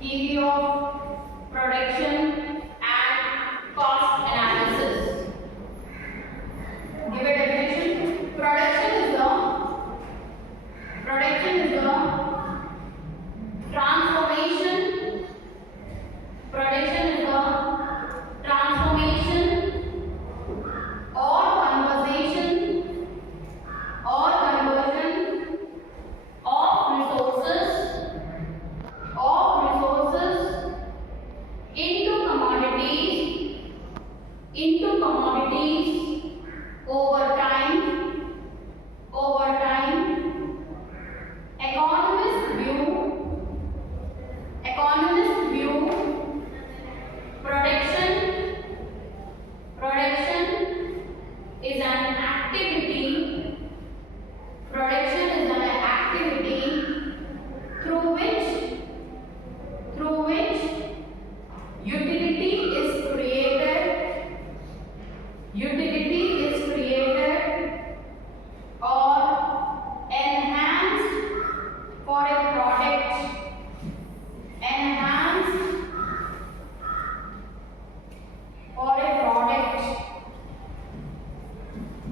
theory of production and cost analysis. Give a definition. Production is the transformation. Production is the transformation or conversion of resources into commodities over time. Economists view production is an activity through which utility is created or enhanced for a product.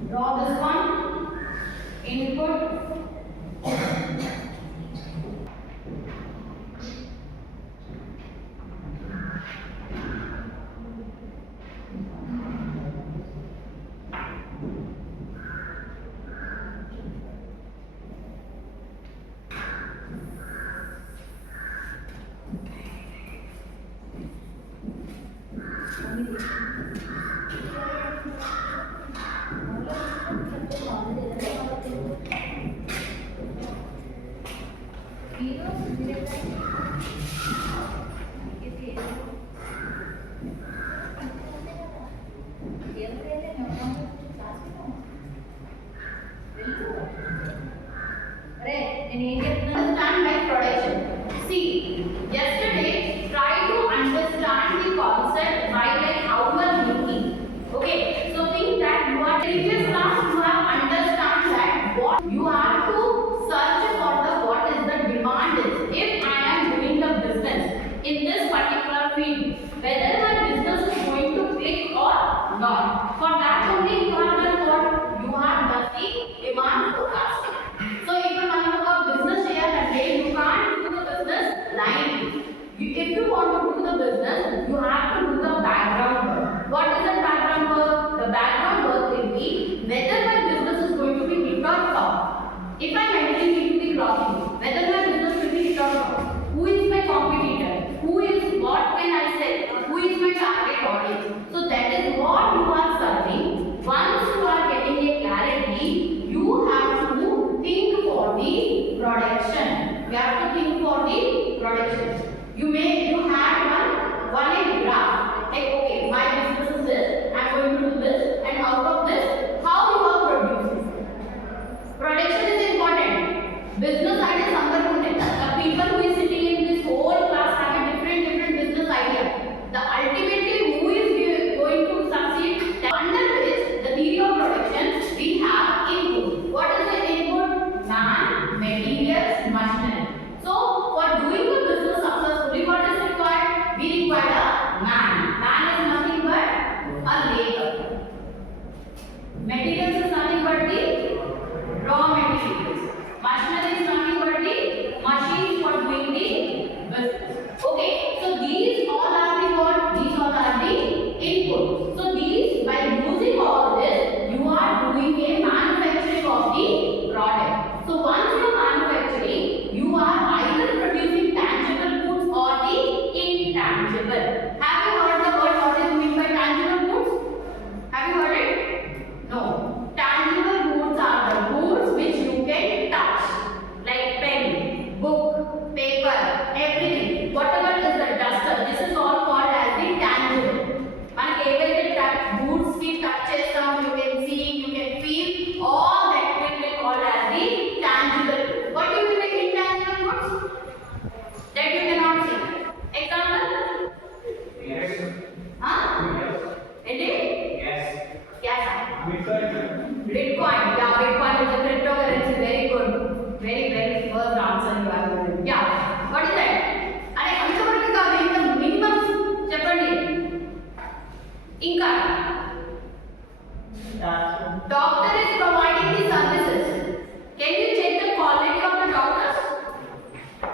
Draw this one. Input. Understand by production. See, yesterday try to understand the concept by like how you are thinking. Okay, so think that you are previous class you have understand that what you have to search for the what is the demand is. If I am doing the business in this particular field, whether my business is going to click or not. For that only you have done what? You have done the demand forecasting. So if you want to do business here and then you can't do the business blindly. If you want to do the business, you have to do the background work. What is the background work? The background work will be whether my business is going to be hit or flop. If I am entering into the clothing, whether my business will be hit or flop. Who is my competitor? What can I sell? Who is my target audience? So that is what you are serving. Once you are getting a clarity, you have to think for the production. You have to think for the production. You had one graph. Like okay, my business is this. I am going to do this, and out of this, how you are producing. Production is important. Business idea is important. The people who is sitting in this whole class have a different business idea. The ultimately who is going to succeed. Under this, the theory of production, we have input. What is the input? Man, materials, machinery. So for doing the business successfully, what is required?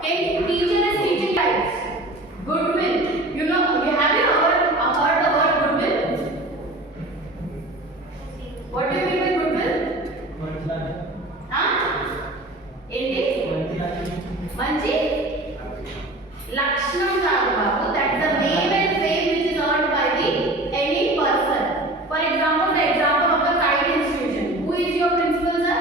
Okay, teacher is teaching types. Goodwill. You know, have you heard the word goodwill? What do you mean by goodwill? ఏంటి మంచి లక్షణం కాదు బాబు. That's the name and fame which is earned by the any person. For example, the example of the KIET institution. Who is your principal, sir?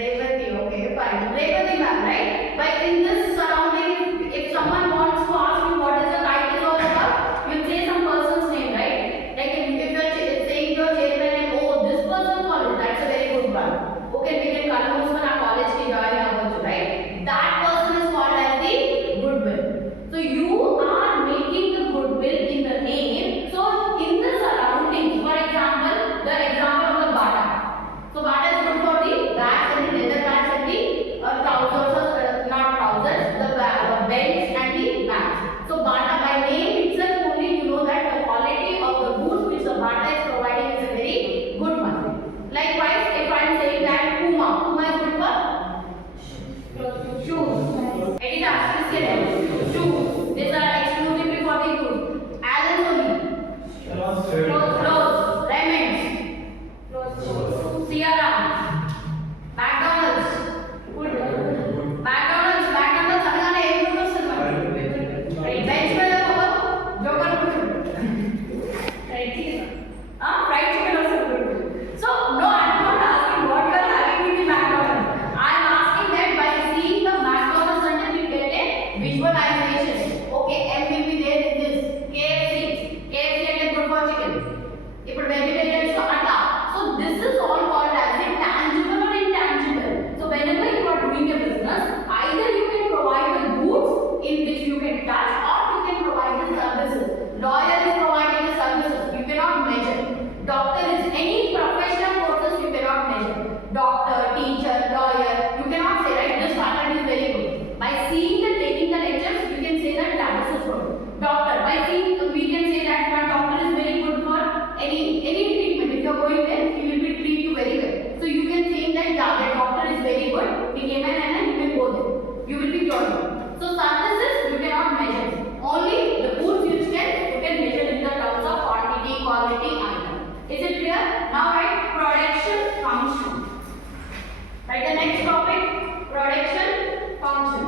Revati. Okay, fine. Revati ma'am, right? But in this surrounding, if someone wants to ask you what is the KIET is all about, you say some person's name, right? Like if you're saying your chairman name, oh, this person's college, that's a very good one. Okay, we can call him for our college ki join also, right? That person is called as the goodwill. So you are making the goodwill in the name. So in the surroundings, for example, the example of the Bata. So Bata is good for the bags and the leather bags and the trousers, not trousers, the belts and the bags. So Bata by name itself only you know that the quality of the goods which the Bata is providing is a very good one. Likewise, if I am saying that Puma is good for shoes. Adidas, shoes. These are exclusively for the goods. Allen Solly, clothes. Raymonds, Sierra, McDonald's, అనగానే ఏం గుర్తొస్తుంది మనకి? Bench మీద ఒక joker గుర్తుంది, fried chicken వస్తుంది. So no, I'm not asking what you are having in the McDonald's. I am asking that by seeing the McDonald's and we get a visualization. Okay, M will be there in this. KFC and good for chicken. ఇప్పుడు vegetarians so atta. So this is all called as a tangible or intangible. So whenever you are doing a business, either you can provide the goods in which you can touch or you can provide the services. Lawyer is providing the services, you cannot measure. Doctor is any professional courses you cannot measure. Doctor, teacher, lawyer, you cannot say right this faculty is very good. By seeing the taking the lectures, you can say that this is good. Doctor, by seeing we can say that one doctor is very good for any treatment. If you are going there, he will be treat you very well. So you can say that that doctor is very good. We came in and you can go there. You will be cured. So services you cannot measure. Only the goods you can measure in the terms of quantity, quality, item. Is it clear? Now write production function. Write the next topic, production function.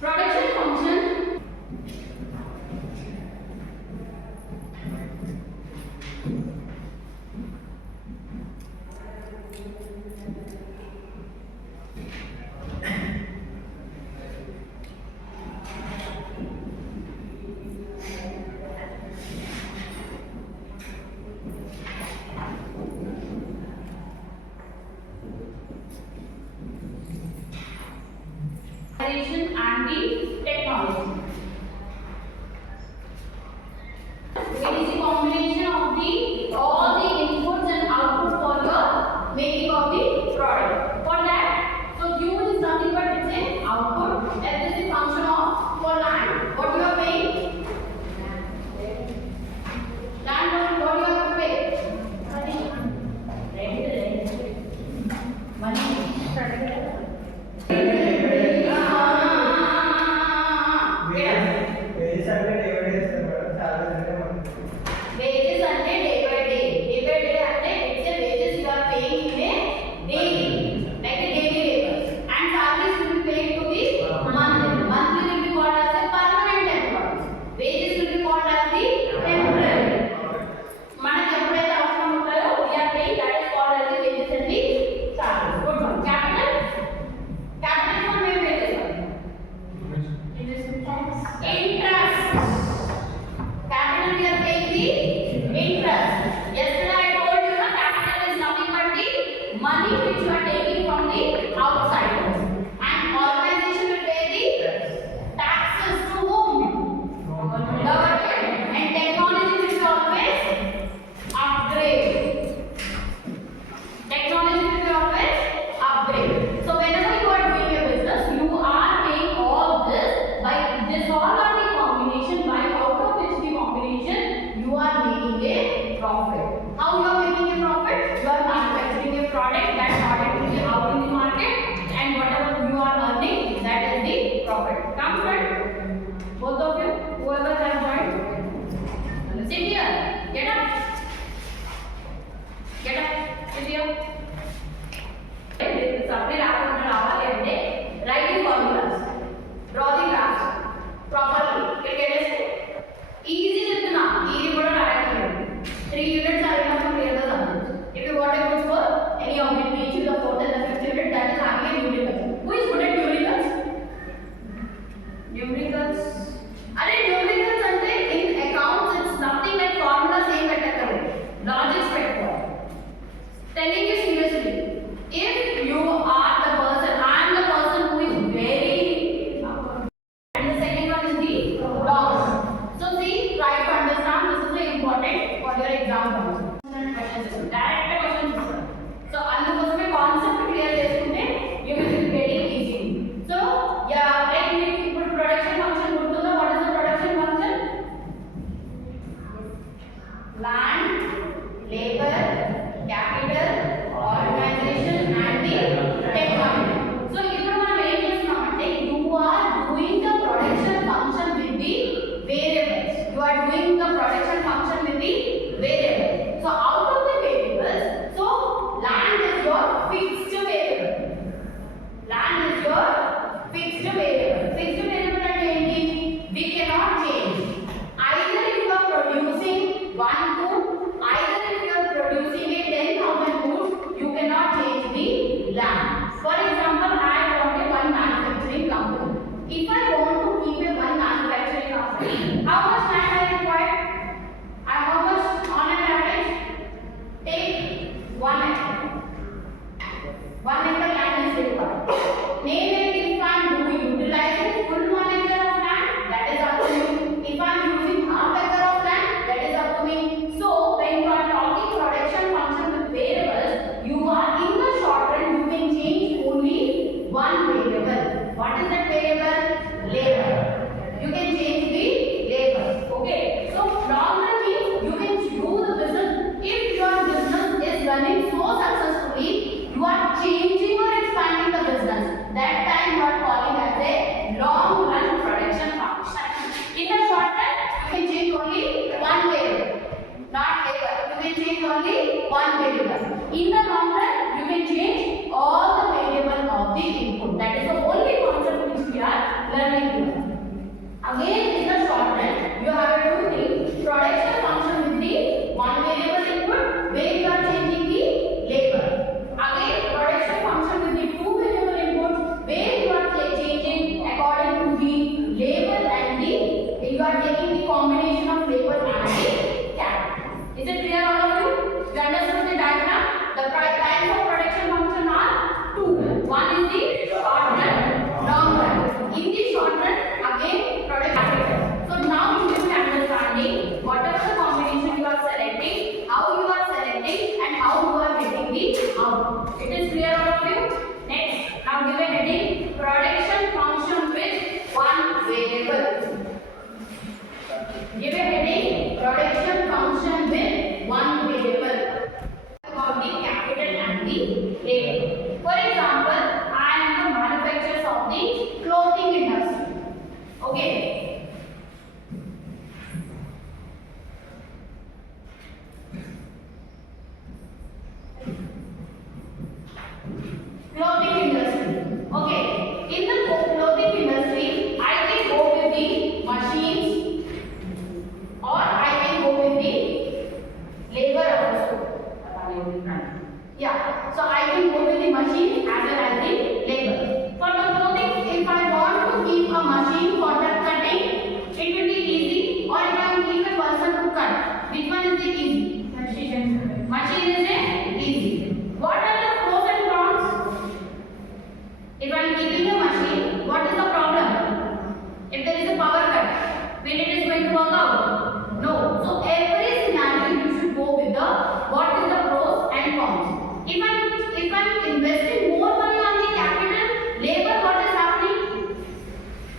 Production function and the technology. It is a combination of all the inputs and outputs for the making of the product. For that, so Q is nothing but it's an output. F is a function of for land. What you are paying? Land what you have to pay? Money. Wages అంటే day by day అంటే it's a wages you are paying in a daily, like a daily labor, and salaries will be paid to the monthly will be called as a permanent employees, wages will be called as the temporary. మనకి ఎప్పుడైతే అవసరం ఉంటాయో we are paying, that is called as the wages and the salaries. Good one. Capital మనం ఏం pay చేస్తాం? Interest. Capital we are paying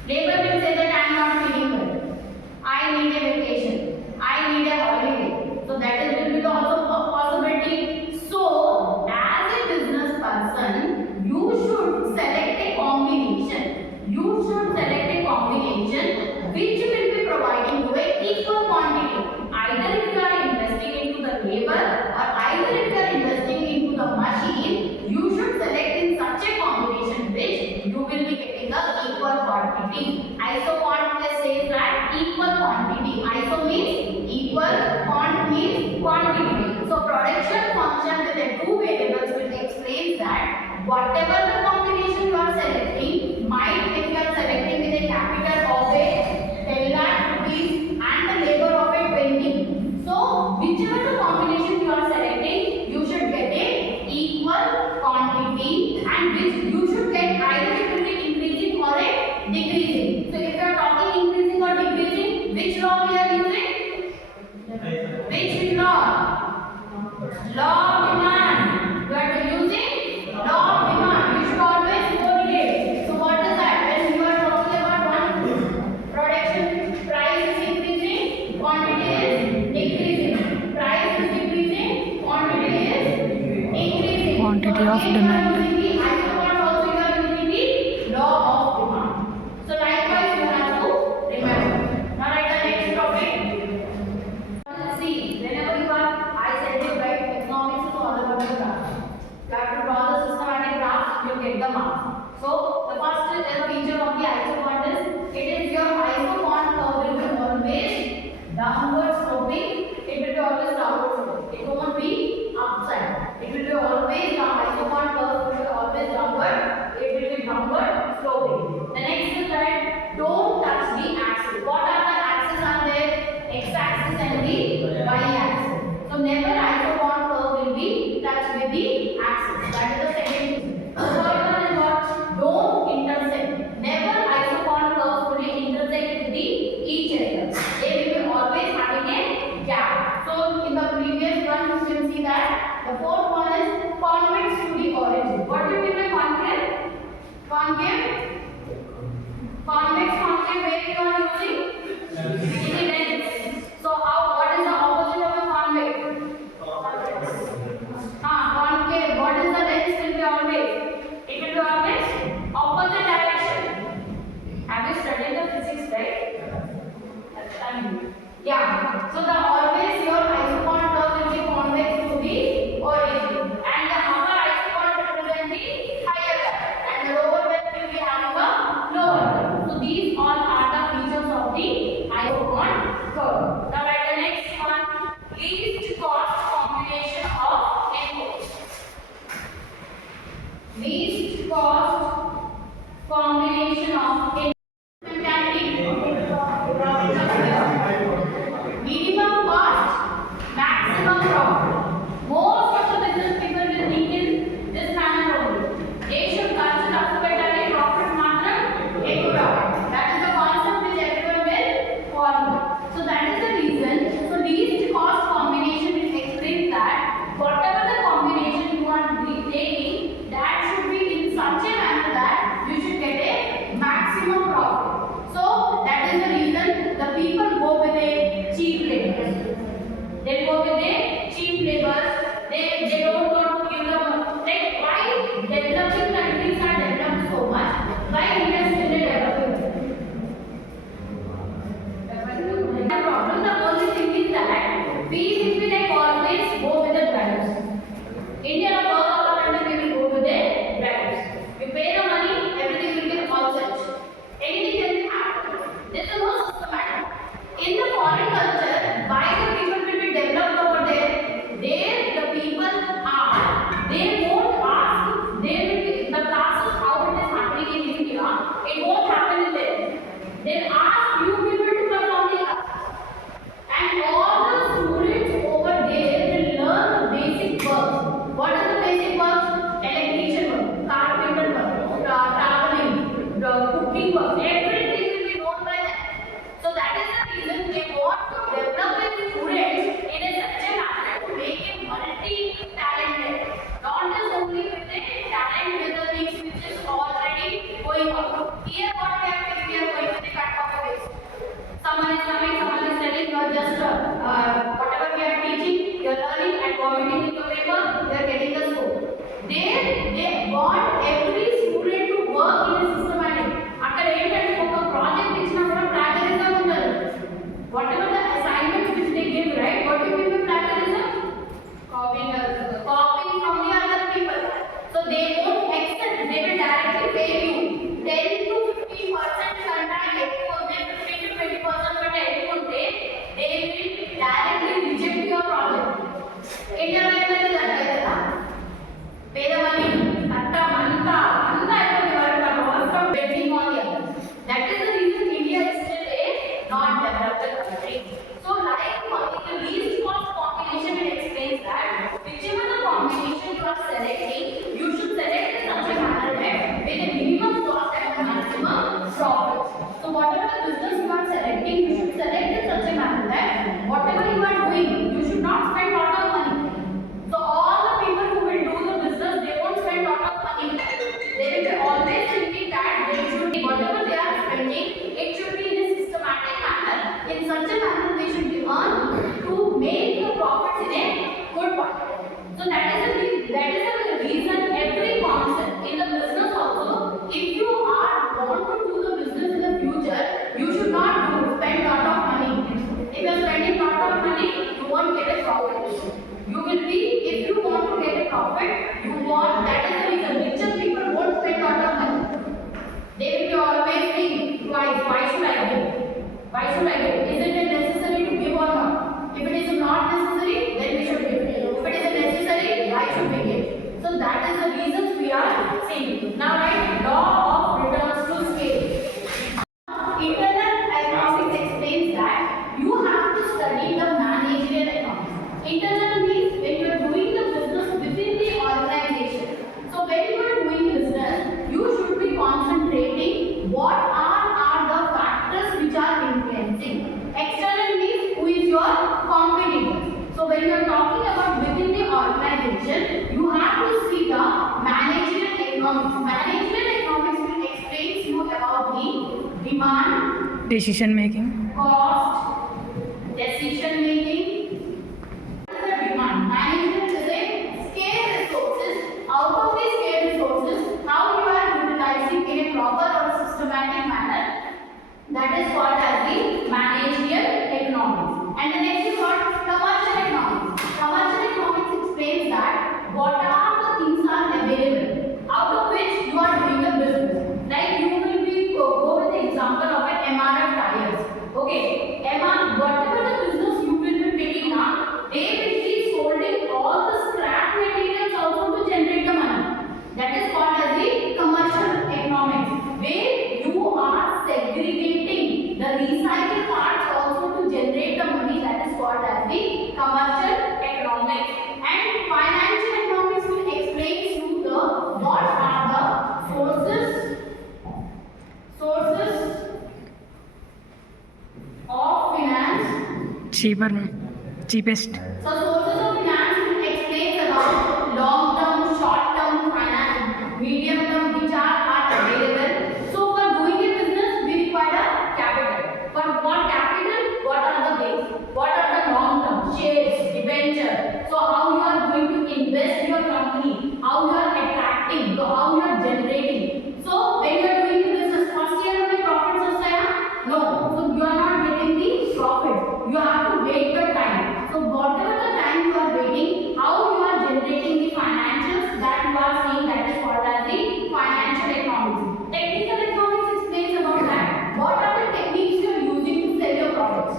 Labor will say that I am not feeling well. I need a vacation. I need a holiday. So that is will be the also a possibility. So as a business person, you should select a combination. You should select a combination which will be providing you a equal quantity. Either if you are investing into the labor or either if you are investing into the machine, you should select in such a combination which you will be getting the equal quantity. Isoquants says that equal quantity. Iso means equal, quant means quantity. So production function with the two variables will explain that whatever the combination you are selecting, might if you are selecting with a capital of a 10 lakh rupees and the labor of a 20. So whichever the combination you are selecting, you should get a equal quantity and which you should get either it will be increasing or a decreasing. So if you are talking increasing or decreasing, which law we are using? Which law? Law of demand. You are using law of demand. You should always correlate. So what is that? When you are talking about one production price is increasing, quantity is decreasing. Price is decreasing, quantity is increasing. Quantity of demand. Isoquants also you are using the law of demand. So likewise you have to remember. Now write the next topic. See, whenever you are, I said it right, economics is all about the graph. You have to draw the systematic graph, you get the marks. So the first feature of the isoquant is, it is your isoquant curve will be always downward sloping. It will be always downward sloping. It won't be upside. It will be always the isoquant curve will be always downward. It will be downward sloping. The next is that don't touch the axis. What are the axes are there? X-axis and the y-axis. So never isoquant curve will be touched with the axis. That is the second thing. The third one is what? Don't intersect. Never isoquant curves will intersect with each other. They will be always having a gap. So in the previous one you can see that the fourth one is convex to the origin. What do you mean by concave? Concave? Convex, concave, where you are using? In the lens. So what is the opposite of a convex? Concave. What is the lens will be always? It will be always opposite direction. Have you studied the physics, right? Yeah. So the always your isoquant curve will be convex to the origin, and the upper isoquant represent the higher level, and the lower one will be having a lower level. So these all are the features of the isoquant curve. Now write the next one: least cost combination of inputs. Least cost combination of inputs. Minimum cost, maximum profit. Most of the business people will think in this manner only. They should consider a profit margin, a profit. That is the concept which everyone will follow. So that is the reason. So least cost combination will explain that whatever the combination you are taking, that should be in such a manner that you should get a maximum profit. So that is the reason the people go with a cheap labor. They go with a cheap labor. They don't want to give them, like, why developing countries are developed so much? Why invest in a developing country? The problem, the only thing is that we will be like always go with the drivers. India or other country we will go with the drivers. You pay the money, everything will be all set. Anything can happen. There is no systematic. In the foreign culture, why the people will be developed over there? There the people are. They won't ask. They will be the classes how it is happening in India. It won't happen in there. They ask you people to perform the classes, and all the students over there will learn the basic works. What is the basic works? Electrician work, carpenter work, traveling, cooking work. Everything will be known by them. So that is the reason they want to develop the students in a such a manner to make it multi-talented. Not just only with the talent with the things which is already going on. Here what we are going whatever the business you are selecting, you should select in such a manner that whatever you are doing, you should not spend lot of money. So all the people who will do the business, they won't spend lot of money. They will be always thinking that they should be, whatever they are spending, it should be in a systematic manner. In such a manner, they should be earned to make the profits in a good one. So that is the reason every concept in the business also, if you are want to do the business in the future, you should not spend lot of money. If you are spending lot of money, you won't get a profit. You will be, if you want to get a profit, you want, that is the reason richer people won't spend lot of money. They will be always think twice, why should I go? Why should I go? Is it necessary to give or not? If it is not necessary, then we should give. If it is necessary, why should we give? So that is the reasons we are seeing. Now write law of returns to scale. Internal economics explains that you have to study the managerial economics. Internal means when you are doing the business within the organization. So when you are doing business, you should be concentrating what are the factors which are influencing. External means who is your competitor. So when you are talking about within the organization, you have to see the managerial economics. Managerial economics will explain to you about the demand, decision making, cost, decision making. What is the demand? Management is a scale resources. Out of these scale resources, how you are utilizing in a proper or systematic manner. That is called as the managerial economics. And the next is what? Commercial economics. Commercial economics explains that what are the things are available out of which you are doing a business. Like you will be go with the example of an MRF tires. Okay, whatever the business you will be picking up, they will be solding all the scrap materials also to generate the money. That is called as the commercial economics, where you are segregating the recycled parts also to generate the money. That is called as the commercial economics. And financial economics will explain to you the what are the sources of finance. Cheapest. So sources of finance will explain about long term, short term finance, medium term, which are available. So for doing a business, we require a capital. For what capital? What are the ways? What are the long term? Shares, debenture. So how you are going to invest in your company? How you are attracting? So how you are generating? So when you are doing a business, first year में profits होता है? No. So you are not getting the profit. You have to wait your time. So whatever the time you are waiting, how you are generating the financials, that you are seeing, that is called as the financial economics. Technical economics explains about that. What are the techniques you are using to sell your products?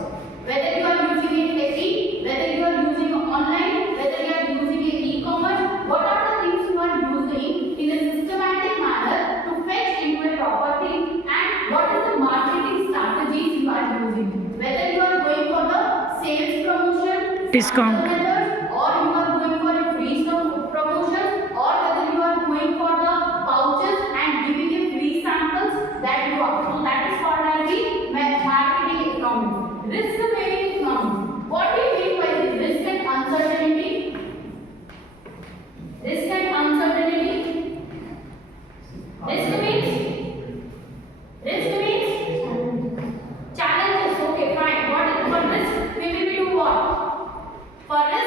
Whether you are using it FE, whether you are using online, whether you are using it e-commerce, what are the things you are using in a systematic manner to fetch into a property, and what is the marketing strategies you are using? Whether you are going for the sales promotion, Discount. methods, or you are going for a free promotion, or whether you are going for the pouches and giving a free samples, that you are. So that is called as the marketing economics. Risk bearing economics. What do you mean by this? Risk and uncertainty? Risk and uncertainty. Risk means challenges. Okay, fine. What is for risk? We will do what? For risk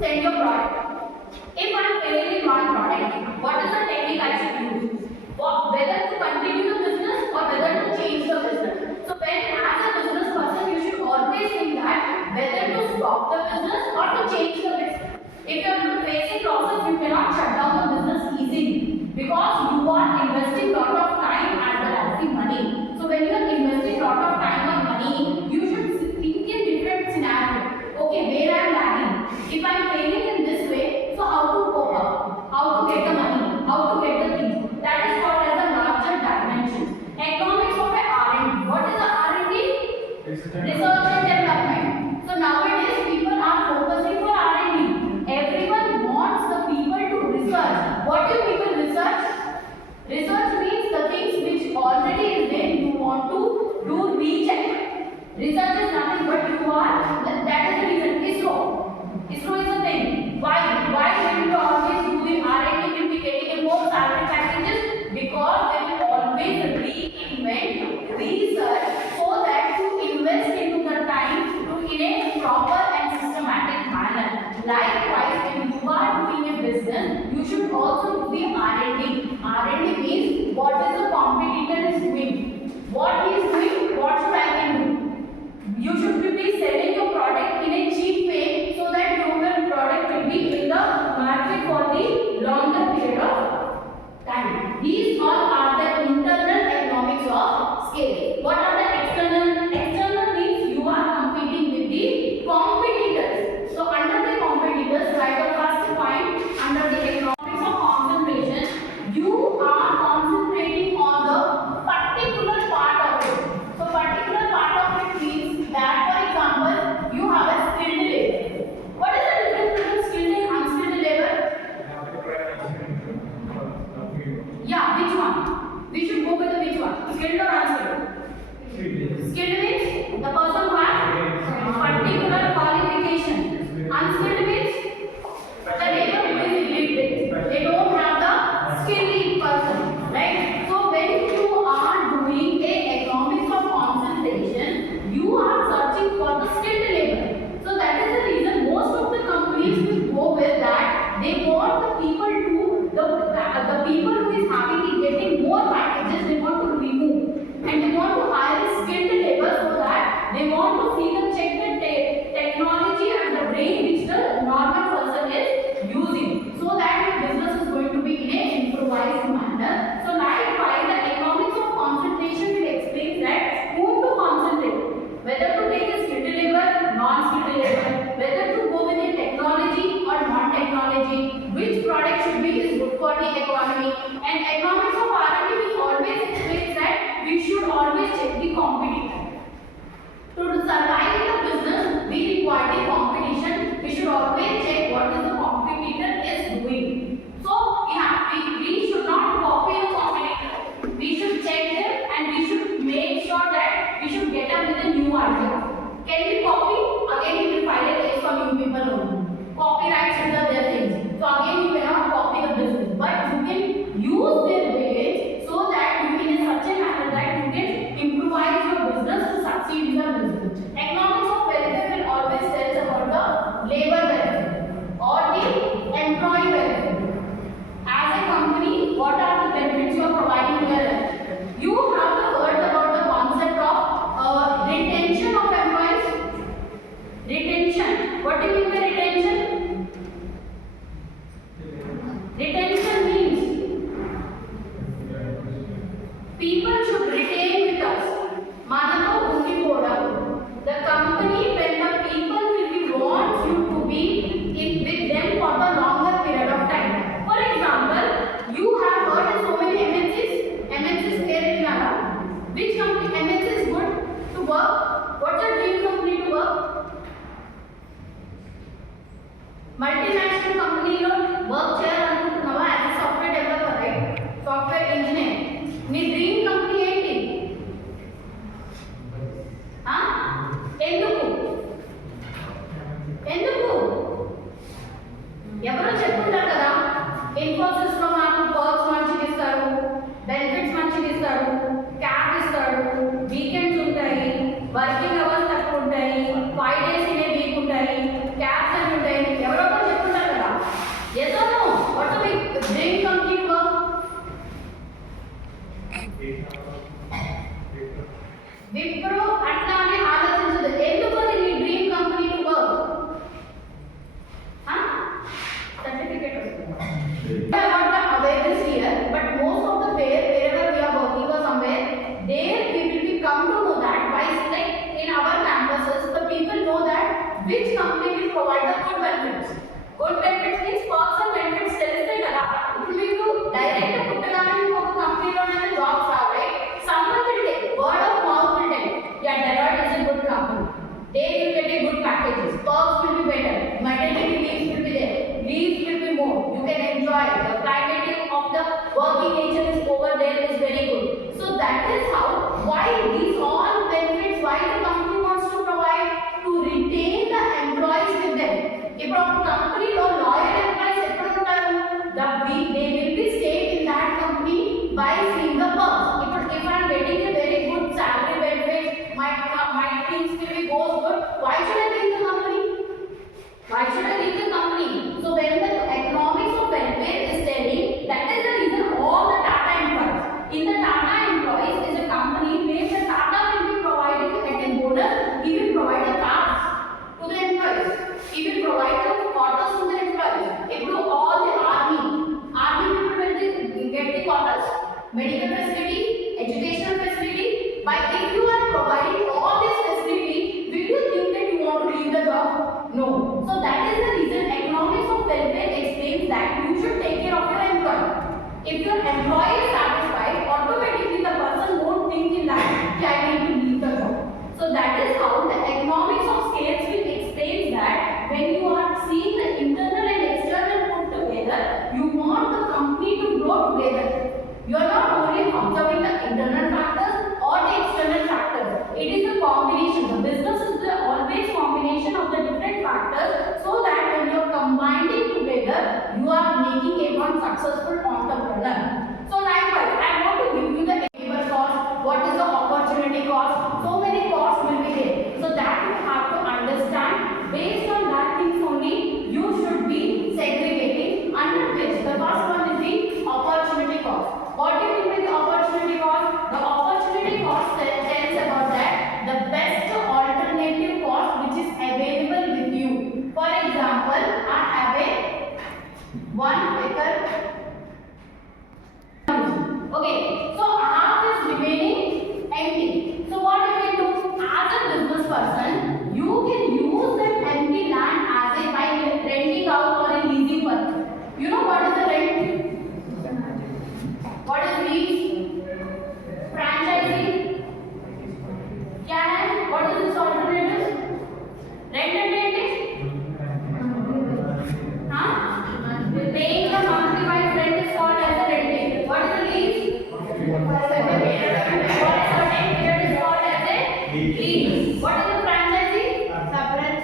send your product. If I am failing in one product, what is the technique I should use? Whether to continue the business or whether to change the business. So when as a business person, you should always think that whether to stop the business or to change the business. If you are facing losses, you cannot shut down the business easily because you are investing lot of time as well as the money. So when you are investing lot of time or money, you should think in different scenarios. Okay, where I am lagging? If I am failing in this way, so how to cope up? How to get the money? How to get the things? That is called as a larger dimension. Economics of R&D. What is the R&D? Research and development. So nowadays people are focusing for R&D. Everyone wants the people to research. What do people research? Research means the things which already is there, you want to do recheck. Research is nothing but you are, that is the reason. ISRO is a thing. Why will you always do the R&D will be getting a more salary packages? Because they will always reinvent research so that to invest into the time to in a proper and systematic manner. Likewise, when you are doing a business, you should also do the R&D. R&D means what is the competitor is doing. What he is doing, what should I can do? You should be selling your product in a cheap way so that your product will be in the market for the longer period of time. These all are the internal economics of scale. What are the external? External means you are competing with the competitors. So under the competitors, write the first point under the economics of concentration. You are concentrating on the particular part of it. So particular part of it means that, for example, you have a skilled labor. What is the difference between skilled and unskilled labor? Yeah, which one? We should go with the which one? Skilled or unskilled? Skilled means the person who has particular qualification. Unskilled means the labor who is illiterate. They don't have the skilled person, right? So when you are doing a economics of concentration, you are searching for the skilled labor. So that is the reason most of the companies will go with that. They want the people to the people who is having getting more packages, they want to remove and they want to hire a skilled labor so that they want to see the check the technology and the brain which the normal person is using, so that your business is going to be in a improvised manner. So likewise, the economics of concentration will explain that whom to concentrate, whether to take a skilled labor, non-skilled labor, whether to go with a technology or non-technology, which product should be is good for the economy. And economics of R&D will always explain that we should always check the competitor. To survive in the business, we require the competition. We should always check what is the competitor is doing. So we should not copy the competitor. We should check them and we should make sure that we should get up with a new idea. Can we copy? Again, we will file a case for new people only. Copyrights under their things. So again, you cannot copy the business, but you can use their ways so that you can in such a manner that you can improvise your business to succeed in the business. Economics of welfare will always tell about the labor welfare or the employee welfare. As a company, what are the benefits you are providing to your life? You have heard about the concept of retention of employees. Retention. What do you mean by retention? Retention means people should retain with us. Manako Bhumi Boda. The company, when the people will be wants you to be with them for the longer period of time. For example, you have heard of so many MNCs. MNCs there in around. Which company MNC is good to work? What's your dream company to work? Multinational company lo work cheyalantunnava as a software developer, right? Software engineer. Ni dream company enti? Enduku ఎవరో చెప్పుంటారు కదా, ఇన్ఫోసిస్ లో మాకు perks మంచిగా ఇస్తారు, benefits మంచిగా ఇస్తారు, cab ఇస్తాడు, వీకెండ్స్ ఉంటాయి, వర్కింగ్ అవర్స్ తక్కువ ఉంటాయి, 5 days ఇన్ ఏ వీక్ ఉంటాయి, క్యాబ్స్ అని ఉంటాయి. ఎవరో About the awareness here, but most of the wherever we are working or somewhere, there we will be come to know that by like in our campuses, the people know that which company will provide the good benefits. Good benefits means perks and benefits తెలుస్తాయి కదా. ఇప్పుడు మీకు direct పుట్టగానే మీకు ఒక కంపెనీలోనే jobs రావు, right? Someone will take, word of mouth will tell, yeah, Deloitte is a good company. They will get a good packages, perks will be better, maternity leaves will be there, leaves will be more, you can enjoy the climate of the working nature is over there is very good. So that is how, why these all benefits, why the company wants to provide to retain the employees with them. If a company no loyal employees eppudu untaru, they will be staying in that company by seeing the perks. If I am getting a very good salary benefit, my things will be goes good, why should I leave the company? Why should I leave the company? So when the economics of welfare is telling, that is the reason all the Tata employees, in the Tata employees is a company where the Tata will be providing at a bonus, he will provide the cars to the employees, he will provide the quarters to the employees. If you all the army people will get the quarters, medical facility, educational facility, but if you are providing all this facility, will you think that you want to leave the job? No. So that is the reason economics of welfare explains that you should take care of your employee. If your employee is satisfied, automatically the person won't think in that, I need to leave the job. So that is how the economics of scales will explain that when you are seeing the internal and external put together, you want the company to grow together. You are not only observing the internal factors or the external factors. It is a combination. The business is the always combination of the different factors, so that when you are combining together, you are making a one successful entrepreneur. So likewise, I want to give you the labor cost. What is the opportunity cost? So many costs will be there. So that you have to understand. Based on that things only, you should be segregating under which the first one is the opportunity cost. What do you mean by the opportunity cost? The opportunity cost tells about that the best alternative cost which is available with you. For example, I have a 1 acre. Okay, so half is remaining empty. So what you can do as a business person, you can use that empty land as a by renting out or a leasing purpose. You know what is the rent? What is lease? Franchising? What is this alternative? Rent and renting? Paying the monthly wise rent is called as a renting. What is the lease? Certain period is called as a lease. What is the franchising? Separate.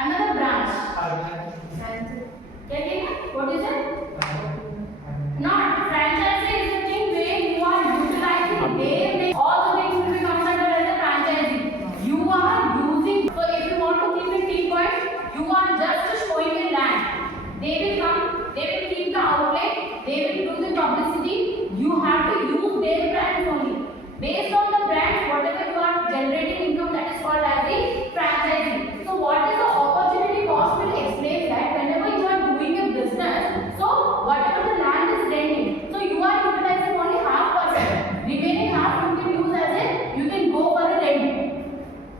Another branch. What is it? Not franchising is the thing where you are utilizing all the things will be considered as a franchising. You are using. So if you want to keep it key point, you are just showing a land. They will come. They will keep the outlet. They will do the publicity. You have to use their brands only. Based on the brands, whatever you are generating income, that is called as the franchising. So what is the opportunity cost will explain that whenever you are doing a business, so whatever the land is renting, so you are utilizing only half percent. Remaining half you can use as a, you can go for a rent.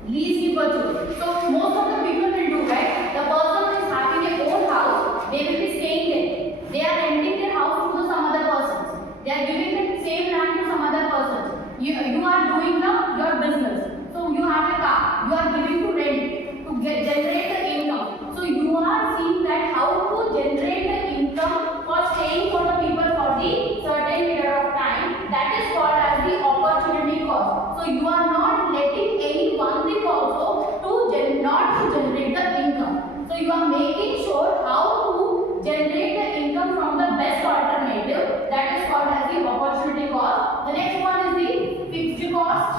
Lease you purchase. So most of the people will do, right? The person who is having a own house, they will be staying there. They are renting their house to some other persons. They are giving the same land to some other persons. You are doing your business. So you have a car. You are giving to rent to generate the income. So you are seeing that how to generate the income for staying for the people for the certain period of time. That is called as the opportunity cost. So you are not letting any one thing also to not to generate the income. So you are making sure how to generate the income from the best alternative. That is called as the opportunity cost. The next one is the fixed cost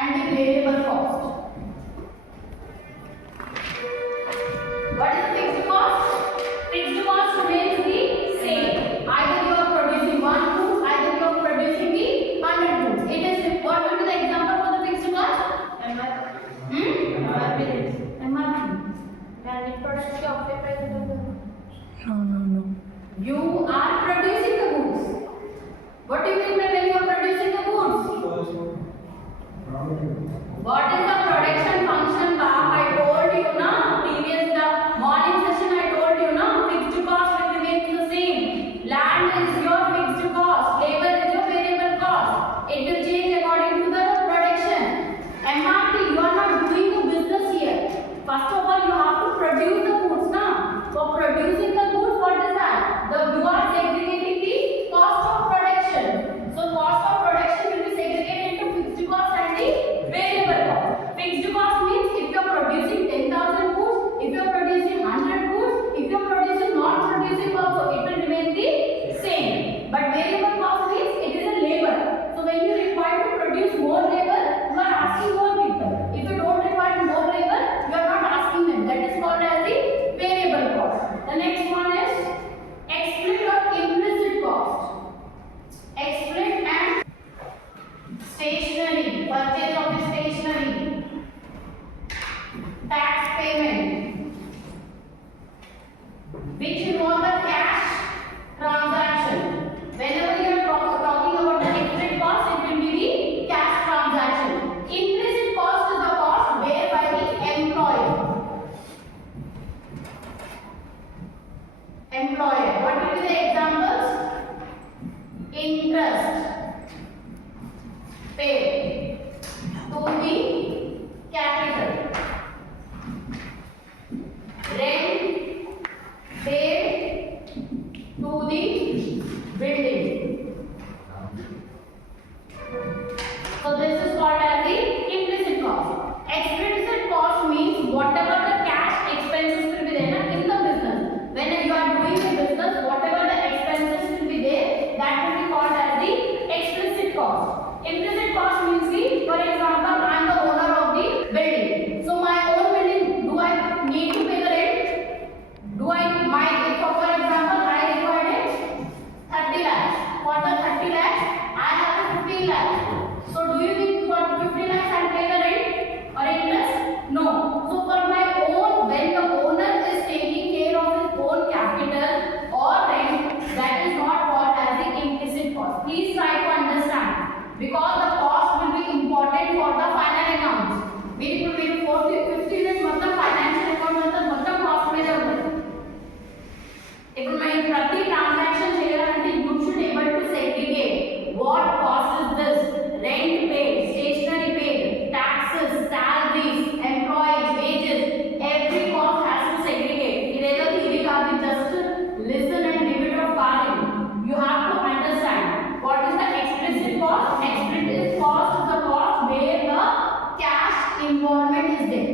and the variable cost. What is the fixed cost? Fixed cost remains the same. Either you are producing 1 goods, either you are producing the 100 goods. It is what will be the example for the fixed cost? And if product की offer price होता है No. you are producing the goods. What do you mean by when you are producing the goods? What is the production function? I told you na previous the morning session I told you na fixed cost will remain the same. Land is your fixed cost, labor is your variable cost. It will change according to the production. MRT, you are not doing the business here. First of all, you have to produce the goods na. For producing the goods, what is that? You are segregating the cost of production. So cost of production will be segregated into fixed cost and the variable cost. Fixed cost means if you are producing 10,000 goods, if you are producing 100 goods, if you are producing not producing also, it will remain the same. But variable cost means it is a labor. So when you require to produce more labor, you are asking more people. If you don't require more labor, you are not asking them. That is called as the variable cost. The next one is explicit or implicit cost. Explicit and stationery, purchase of the stationery, tax payment, which involve the cash transaction. Whenever you are talking about the explicit cost, it will be the cash transaction. Implicit cost is the cost bear by the employer. What will be the examples? Interest paid to the capital, rent paid to the building. So this is called as the implicit cost. Explicit cost means whatever the cash expenses will be there in the business. When you are doing a business, whatever the expenses will be there, that will be called as the explicit cost. Implicit cost means the, for example, I am the owner of the building. So my own building, do I need to pay the rent? For example, I required 30 lakhs. For the 30 lakhs, I have 15 lakhs. So do you think for 50 lakhs I pay the rent or interest? No. So for my own, when the owner is taking care of his own capital or rent, that is not called as the implicit cost. Please try to understand, because the cost will be important for the final accounts. मेरी 50 unit मतलब financial account मतलब cost में जाऊंगा. If my प्रति transaction చేయాలంటే you should able to segregate what cost is this, rent paid, stationery paid, taxes, salaries, employees, wages, every cost has to segregate. It is just listen and leave it or follow. You have to understand what is the explicit cost. Explicit cost is the cost where the cash involvement is there,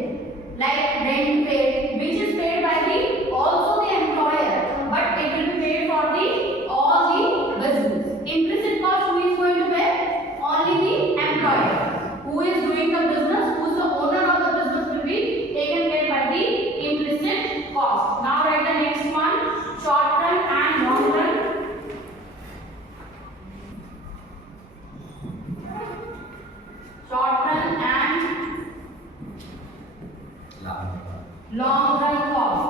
like rent paid, which is paid by the also the employer, but it will be paid for the all the business. Implicit cost, who is going to pay? Only the employer. Who is doing the business, who is the owner of the business, will be taken care by the implicit cost. Now write the next one: short run and long run. Short run and long run cost.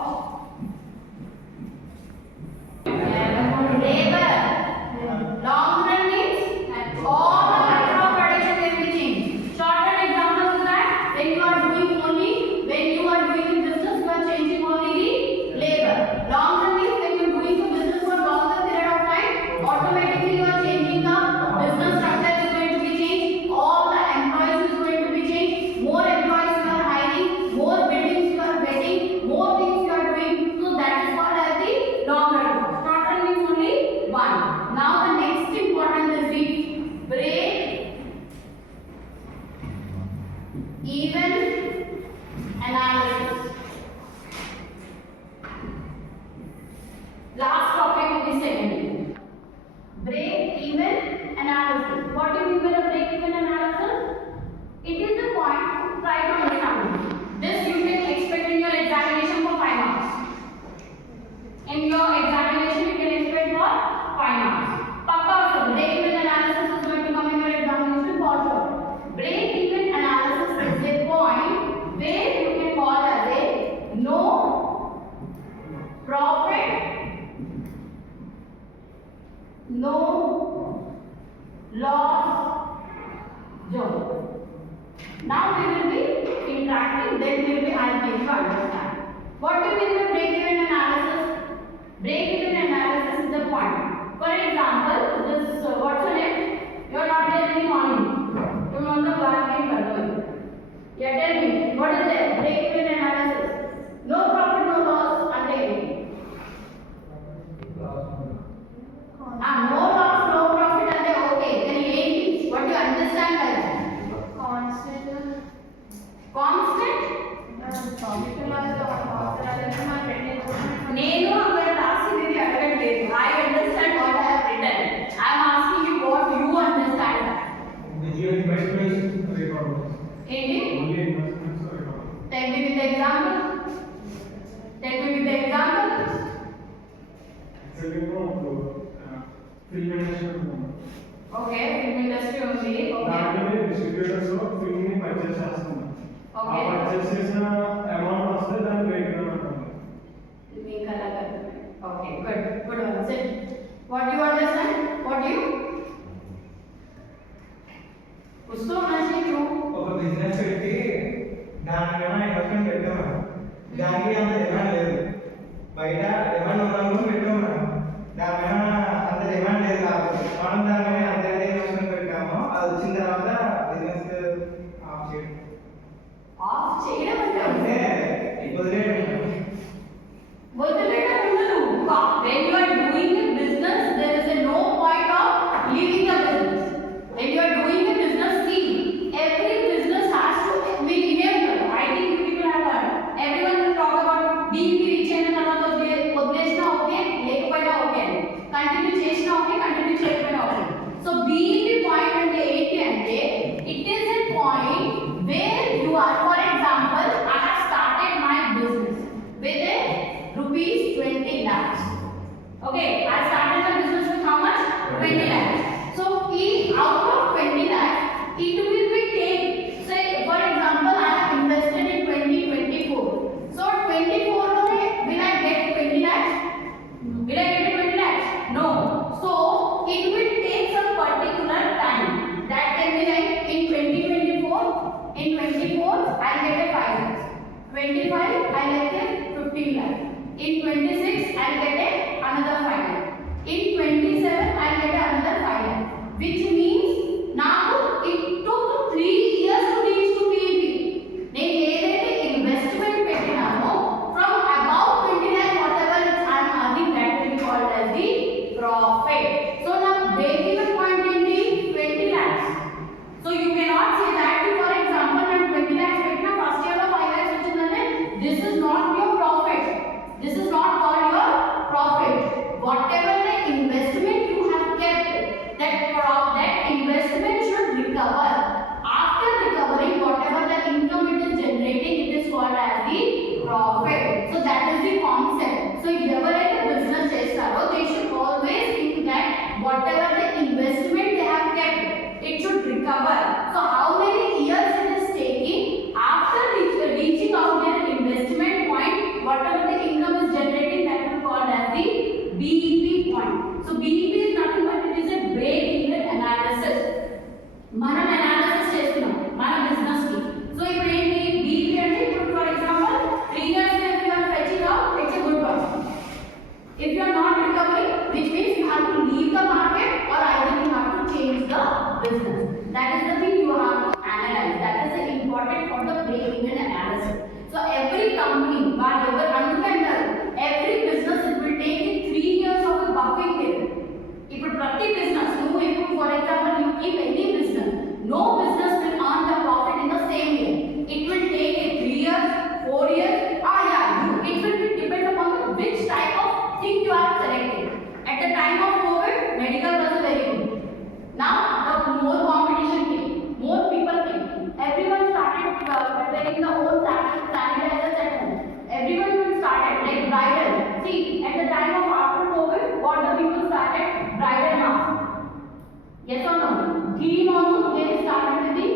Labor. Long run means all the factor of production will be changed. Short run example is that when you are doing the business, you are changing only the labor. Long run means when you are doing the business for longer period of time, automatically you are changing the business structure is going to be changed. All the employees is going to be changed. More employees you are hiring, more buildings you are getting, more things you then maybe I'll make you understand. What do you mean by break-even analysis? Break-even analysis is the point. For example, this what's your name? You are not there in the morning. You want the bargain control. Yeah, tell me, what is that? Break-even analysis. No profit, no loss, until no loss, no profit, until okay. Then what do you understand by that? Constant. నేను అక్కడ రాసింది అడగట్లేదు. I understand what I have written. I am asking you what you understand. ఏంటి? Tell me with the example. Tell me with the example. Okay, film industry ఉంది. Okay. Distributors film ని purchase చేస్తున్నారు. Okay. Purchase చేసిన amount వస్తే దాన్ని break even అంటారు. మీకు అలా కదా. Okay, good. Good one. Sit. What do you understand? What do you? उसको समझने क्यों? ఒక బిజినెస్ పెట్టి దాని మీద ఇన్వెస్ట్మెంట్ పెట్టాం మేడం. దానికి అంత డిమాండ్ లేదు. బయట డిమాండ్ ఉన్నప్పుడు పెట్టాం మేడం. దాని మీద అంత డిమాండ్ లేదు కాబట్టి మనం దాని మీద అంత ఇన్వెస్ట్మెంట్ పెట్టామో అది వచ్చిన తర్వాత బిజినెస్ ఆఫ్ చేయడం. ఆఫ్ చేయడం అంటే వదిలేయడం. వదిలేయడం ఉండదు. When you are doing a business, there is no point of leaving the business. When you are doing a business, see, every business has to be remember. I think you people have heard. Everyone will talk about DP reach అయిన తర్వాత వదిలేసినా okay, లేకపోయినా okay, continue చేసినా okay, continue చేయకపోయినా okay. So BEP point అంటే ఏంటి అంటే it is a point where you are, for example, I have started my business with a rupees 20 lakhs. Okay, I started my business with how much? 20 lakhs. So out of 20 lakhs, it will be take, say for example, I have invested in 2024. So 24 will I get 20 lakhs? Will I get 20 lakhs? No. So it will take some particular time. That can be like in 2024. In 24, I get a 5 lakhs. 25, I get a 15 lakhs. In 26, I get a another 5 lakhs. In 27, I get another 5 lakhs. Which means now it took 3 years to reach to BEP. నేను ఏదైతే investment పెట్టినానో from above 20 lakh whatever I am earning, that will be called as the profit. So now break-even point ఏంటి? 20 lakhs. So you cannot say that for example నేను 20 lakhs పెట్టినా first year లో 5 lakhs వచ్చిందంటే this is not your profit. This is not called your profit. Whatever the investment you have kept, that investment should recover. After recovering, whatever the income it is generating, it is called as the profit. So that is the concept. So ఎవరైతే business చేస్తారో they should always think that whatever the investment they have kept, it should recover. So how many years it is taking after reaching out their investment point, whatever the income is generating, that is called as the BEP point. So BEP is nothing but it is a break-even analysis. మనం analysis చేస్తున్నాం మన business కి. So ఇప్పుడు ఏంటి BEP అంటే ఇప్పుడు for example 3 years if you are fetching out, it's a good one. If you are not recovering, which means you have to leave the market or either you have to change the business. That is the thing you have to analyze. That is the important for the break-even analysis. So every company, whatever understand, every business it will take 3 years of a buffing period. ఇప్పుడు ప్రతి business నువ్వు ఇప్పుడు for example you keep any business, no business will earn the profit in the same year. It will take 3 years, 4 years. It will be depend upon which type of thing you are selecting. At the time of COVID, medical was very good. Now the more competition came, more people came. Everyone started preparing the own sanitizers at home. Everyone started like bridal. See, at the time of after COVID, what the people started? Bridal mask. Yes or no? Clean also they started with the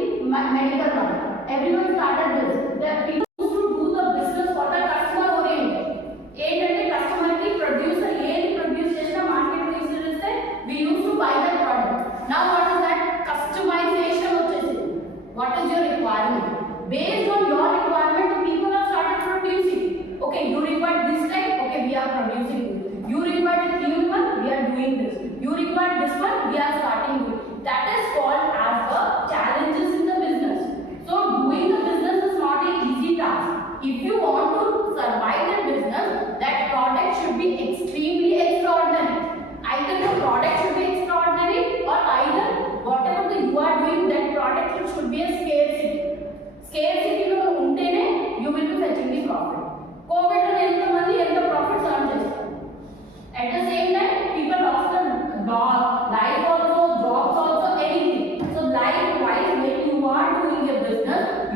medical one. Everyone started this. The people used to do the business for the customer oriented. ఏంటంటే customer కి producer ఏది produce చేసినా market లో ఇస్తే we used to buy that product. Now what is that? Customization వచ్చేసింది. What is your requirement? Based on your requirement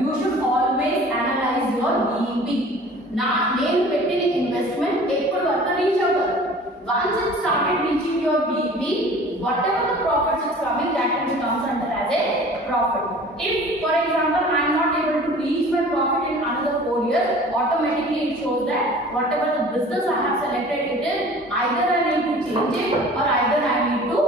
you should always analyze your BEP. నేను పెట్టిన investment ఎప్పుడు వరకు రీచ్ అవుతుంది. Once it started reaching your BEP, whatever the profits is coming, that will comes under as a profit. If, for example, I am not able to reach my profit in another 4 years, automatically it shows that whatever the business I have selected, it is either I need to change it or either I need to